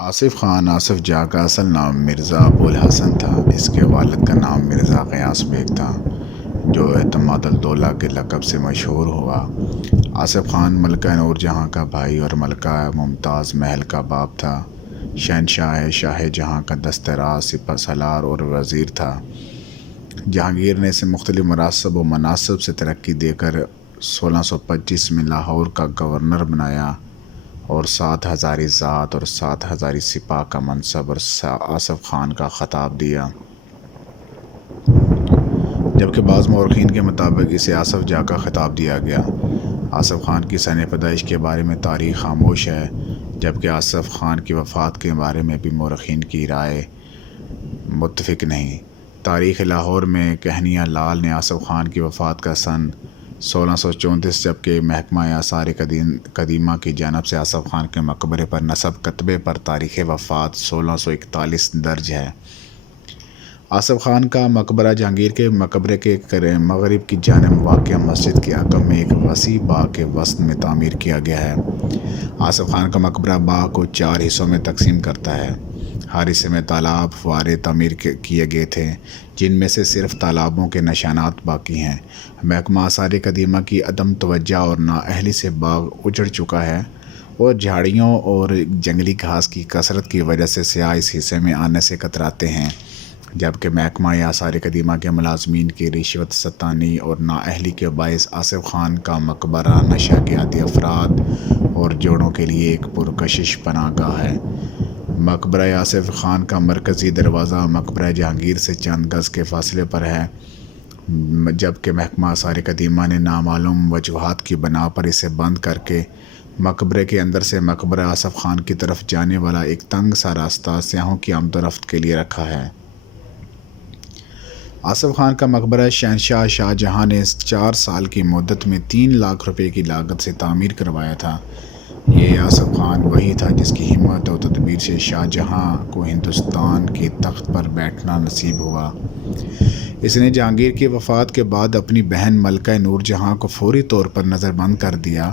آصف خان آصف جاہ کا اصل نام مرزا ابوالحسن تھا۔ اس کے والد کا نام مرزا غیاث بیگ تھا، جو اعتماد الدولہ کے لقب سے مشہور ہوا۔ آصف خان ملکہ نور جہاں کا بھائی اور ملکہ ممتاز محل کا باپ تھا۔ شہنشاہ شاہ جہاں کا دستِ راست، سپہ سالار اور وزیر تھا۔ جہانگیر نے اسے مختلف مناصب و مناصب سے ترقی دے کر 1625 میں لاہور کا گورنر بنایا اور 7 ہزاری ذات اور 7 ہزاری سپاہ کا منصب اور آصف خان کا خطاب دیا، جبکہ بعض مورخین کے مطابق اسے آصف جاہ کا خطاب دیا گیا۔ آصف خان کی سنِ پیدائش کے بارے میں تاریخ خاموش ہے، جبکہ آصف خان کی وفات کے بارے میں بھی مورخین کی رائے متفق نہیں۔ تاریخ لاہور میں کہنیاں لال نے آصف خان کی وفات کا سن 1634، جبکہ محکمہ آثار قدیمہ کی جانب سے آصف خان کے مقبرے پر نسب کتبے پر تاریخ وفات 1641 درج ہے۔ آصف خان کا مقبرہ جہانگیر کے مقبرے کے مغرب کی جانب واقع مسجد کے عقب میں ایک وسیع باغ کے وسط میں تعمیر کیا گیا ہے۔ آصف خان کا مقبرہ باغ کو 4 حصوں میں تقسیم کرتا ہے۔ ہر حصے میں تالاب فوارے تعمیر کیے گئے تھے، جن میں سے صرف تالابوں کے نشانات باقی ہیں۔ محکمہ آثار قدیمہ کی عدم توجہ اور نااہلی سے باغ اجڑ چکا ہے اور جھاڑیوں اور جنگلی گھاس کی کثرت کی وجہ سے سیاح اس حصے میں آنے سے کتراتے ہیں، جبکہ محکمہ آثار قدیمہ کے ملازمین کی رشوت ستانی اور نااہلی کے باعث آصف خان کا مقبرہ نشہ گیاتی افراد اور جوڑوں کے لیے ایک پرکشش پناہ گاہ ہے۔ مقبرہ آصف خان کا مرکزی دروازہ مقبرہ جہانگیر سے چند گز کے فاصلے پر ہے، جبکہ محکمہ آثار قدیمہ نے نامعلوم وجوہات کی بنا پر اسے بند کر کے مقبرے کے اندر سے مقبرہ آصف خان کی طرف جانے والا ایک تنگ سا راستہ سیاحوں کی آمد و رفت کے لیے رکھا ہے۔ آصف خان کا مقبرہ شہنشاہ شاہ جہاں نے 4 سال کی مدت میں 3 لاکھ روپے کی لاگت سے تعمیر کروایا تھا۔ یہ آصف خان وہی تھا جس کی ہمت و تدبیر سے شاہ جہاں کو ہندوستان کے تخت پر بیٹھنا نصیب ہوا۔ اس نے جہانگیر کی وفات کے بعد اپنی بہن ملکہ نور جہاں کو فوری طور پر نظر بند کر دیا۔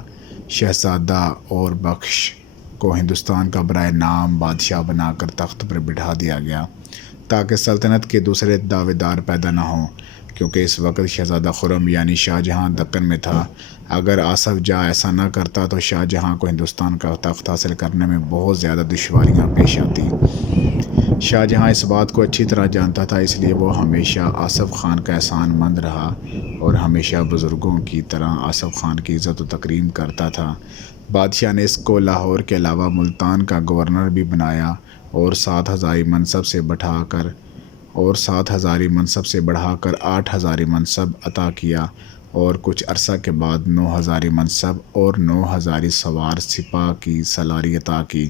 شہزادہ اور بخش کو ہندوستان کا برائے نام بادشاہ بنا کر تخت پر بٹھا دیا گیا، تاکہ سلطنت کے دوسرے دعوے دار پیدا نہ ہوں، کیونکہ اس وقت شہزادہ خرم یعنی شاہ جہاں دکن میں تھا۔ اگر آصف جاہ ایسا نہ کرتا تو شاہ جہاں کو ہندوستان کا تخت حاصل کرنے میں بہت زیادہ دشواریاں پیش آتی۔ شاہ جہاں اس بات کو اچھی طرح جانتا تھا، اس لیے وہ ہمیشہ آصف خان کا احسان مند رہا اور ہمیشہ بزرگوں کی طرح آصف خان کی عزت و تکریم کرتا تھا۔ بادشاہ نے اس کو لاہور کے علاوہ ملتان کا گورنر بھی بنایا اور 7 ہزاری منصب سے بڑھا کر 8 ہزاری منصب عطا کیا اور کچھ عرصہ کے بعد 9 ہزاری منصب اور 9 ہزاری سوار سپاہ کی سالاری عطا کی۔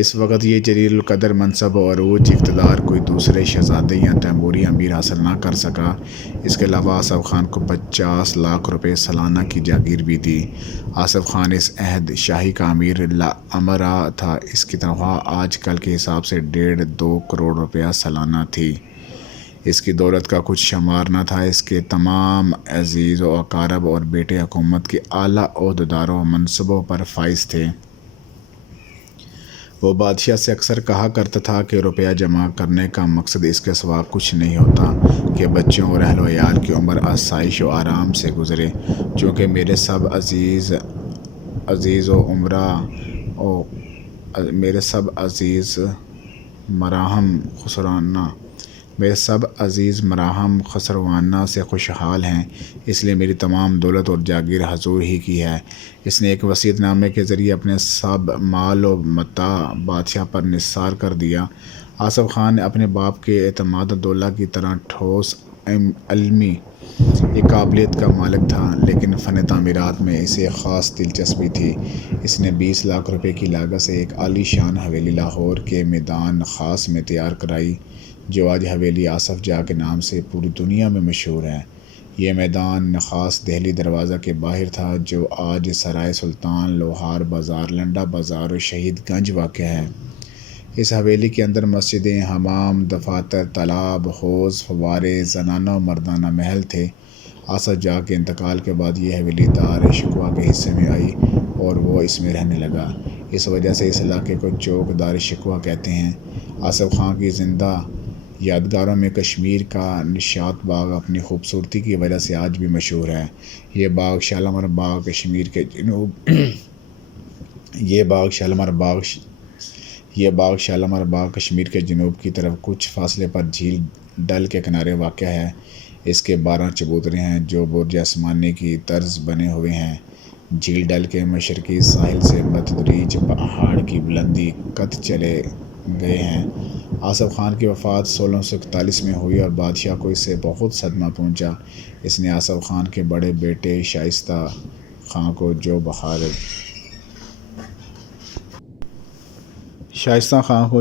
اس وقت یہ جلیل القدر منصب و عروج اقتدار کوئی دوسرے شہزادے یا تیموری امیر حاصل نہ کر سکا۔ اس کے علاوہ آصف خان کو 50 لاکھ روپے سالانہ کی جاگیر بھی تھی۔ آصف خان اس عہد شاہی کا امیر الامراء تھا۔ اس کی تنخواہ آج کل کے حساب سے 1.5-2 کروڑ روپیہ سالانہ تھی۔ اس کی دولت کا کچھ شمار نہ تھا۔ اس کے تمام عزیز و اقارب اور بیٹے حکومت کے اعلیٰ عہدیداروں و منصبوں پر فائز تھے۔ وہ بادشاہ سے اکثر کہا کرتا تھا کہ روپیہ جمع کرنے کا مقصد اس کے سوا کچھ نہیں ہوتا کہ بچوں اور اہل و عیال کی عمر آسائش و آرام سے گزرے، چونکہ میرے سب عزیز مراحم خسروانہ سے خوشحال ہیں، اس لیے میری تمام دولت اور جاگیر حضور ہی کی ہے۔ اس نے ایک وصیت نامے کے ذریعے اپنے سب مال و متاع بادشاہ پر نثار کر دیا۔ آصف خان اپنے باپ کے اعتماد الدولہ کی طرح ٹھوس علمی قابلیت کا مالک تھا، لیکن فن تعمیرات میں اسے خاص دلچسپی تھی۔ اس نے 20 لاکھ روپے کی لاگت سے ایک عالی شان حویلی لاہور کے میدان خاص میں تیار کرائی، جو آج حویلی آصف جاہ کے نام سے پوری دنیا میں مشہور ہے۔ یہ میدان خاص دہلی دروازہ کے باہر تھا، جو آج سرائے سلطان، لوہار بازار، لنڈا بازار اور شہید گنج واقع ہے۔ اس حویلی کے اندر مسجدیں، حمام، دفاتر، تالاب، حوض، فوارے، زنانہ و مردانہ محل تھے۔ آصف جاہ کے انتقال کے بعد یہ حویلی دار شکوہ کے حصے میں آئی اور وہ اس میں رہنے لگا۔ اس وجہ سے اس علاقے کو چوک دار شکوہ کہتے ہیں۔ آصف خان کی زندہ یادگاروں میں کشمیر کا نشاط باغ اپنی خوبصورتی کی وجہ سے آج بھی مشہور ہے۔ یہ باغ شالامار باغ کشمیر کے جنوب کی طرف کچھ فاصلے پر جھیل ڈل کے کنارے واقع ہے۔ اس کے 12 چبوترے ہیں جو برج آسمانی کی طرز بنے ہوئے ہیں۔ جھیل ڈل کے مشرقی ساحل سے بتدریج پہاڑ کی بلندی کت چلے گئے ہیں۔ آصف خان کی وفات 1641 میں ہوئی اور بادشاہ کو اس سے بہت صدمہ پہنچا۔ اس نے آصف خان کے بڑے بیٹے شائستہ خان کو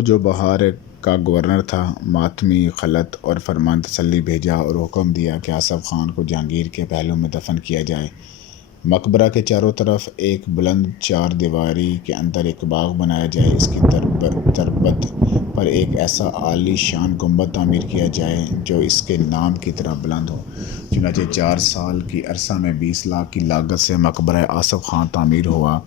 جو بہار کا گورنر تھا ماتمی خلعت اور فرمان تسلی بھیجا اور حکم دیا کہ آصف خان کو جہانگیر کے پہلو میں دفن کیا جائے۔ مقبرہ کے چاروں طرف ایک بلند 4 دیواری کے اندر ایک باغ بنایا جائے۔ اس کی تربت پر ایک ایسا عالی شان گنبد تعمیر کیا جائے جو اس کے نام کی طرح بلند ہو۔ چنانچہ 4 سال کی عرصہ میں 20 لاکھ کی لاگت سے مقبرہ آصف خان تعمیر ہوا۔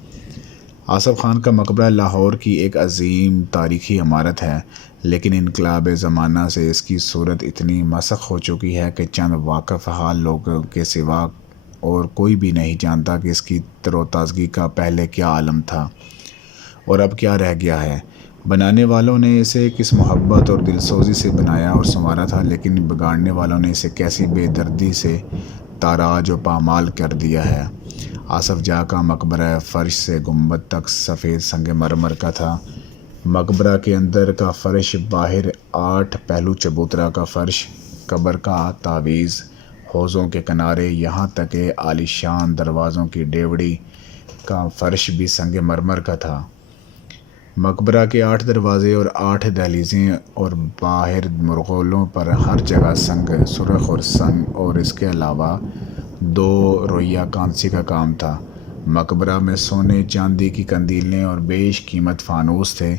آصف خان کا مقبرہ لاہور کی ایک عظیم تاریخی عمارت ہے، لیکن انقلاب زمانہ سے اس کی صورت اتنی مسخ ہو چکی ہے کہ چند واقف حال لوگوں کے سوا اور کوئی بھی نہیں جانتا کہ اس کی تر و تازگی کا پہلے کیا عالم تھا اور اب کیا رہ گیا ہے۔ بنانے والوں نے اسے کس محبت اور دلسوزی سے بنایا اور سنوارا تھا، لیکن بگاڑنے والوں نے اسے کیسی بے دردی سے تاراج و پامال کر دیا ہے۔ آصف جاہ کا مقبرہ فرش سے گنبد تک سفید سنگ مرمر کا تھا۔ مقبرہ کے اندر کا فرش، باہر 8 پہلو چبوترا کا فرش، قبر کا تعویذ، حوضوں کے کنارے، یہاں تک کہ عالیشان دروازوں کی ڈیوڑی کا فرش بھی سنگ مرمر کا تھا۔ مقبرہ کے 8 دروازے اور 8 دہلیزیں اور باہر مرغولوں پر ہر جگہ سنگ سرخ اور سنگ اور اس کے علاوہ 2 رویہ کانسی کا کام تھا۔ مقبرہ میں سونے چاندی کی قندیلیں اور بیش قیمت فانوس تھے۔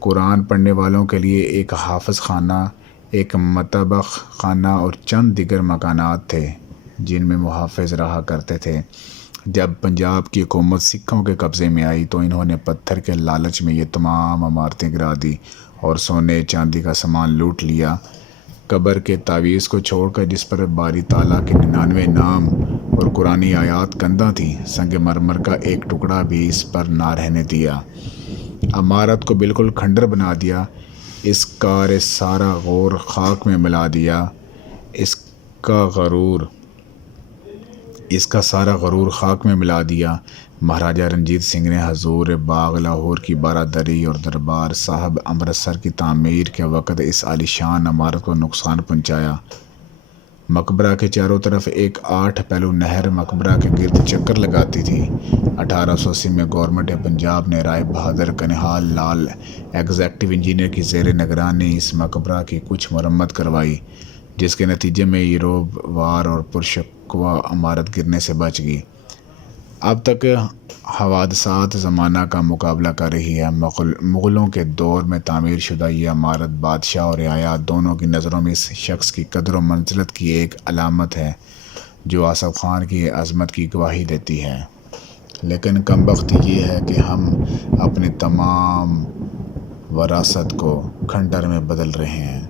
قرآن پڑھنے والوں کے لیے ایک حافظ خانہ، ایک مطبخ خانہ اور چند دیگر مکانات تھے جن میں محافظ رہا کرتے تھے۔ جب پنجاب کی حکومت سکھوں کے قبضے میں آئی تو انہوں نے پتھر کے لالچ میں یہ تمام عمارتیں گرا دی اور سونے چاندی کا سامان لوٹ لیا۔ قبر کے تعویذ کو چھوڑ کر، جس پر باری تعالیٰ کے 99 نام اور قرآنی آیات کندہ تھیں، سنگ مرمر کا ایک ٹکڑا بھی اس پر نہ رہنے دیا۔ عمارت کو بالکل کھنڈر بنا دیا۔ اس کا سارا غرور خاک میں ملا دیا۔ اس کا سارا غرور خاک میں ملا دیا۔ مہاراجہ رنجیت سنگھ نے حضور باغ لاہور کی بارادری اور دربار صاحب امرتسر کی تعمیر کے وقت اس عالیشان عمارت کو نقصان پہنچایا۔ مقبرہ کے چاروں طرف ایک 8 پہلو نہر مقبرہ کے گرد چکر لگاتی تھی۔ 1880 میں گورنمنٹ پنجاب نے رائے بہادر کنہال لال ایگزیکٹو انجینئر کی زیر نگرانی اس مقبرہ کی کچھ مرمت کروائی، جس کے نتیجے میں یہ رعب وار اور پرشکوہ عمارت گرنے سے بچ گئی۔ اب تک حوادثات زمانہ کا مقابلہ کر رہی ہے۔ مغلوں کے دور میں تعمیر شدہ یہ عمارت بادشاہ اور رعایا دونوں کی نظروں میں اس شخص کی قدر و منزلت کی ایک علامت ہے جو آصف خان کی عظمت کی گواہی دیتی ہے۔ لیکن کمبخت یہ ہے کہ ہم اپنے تمام وراثت کو کھنڈر میں بدل رہے ہیں۔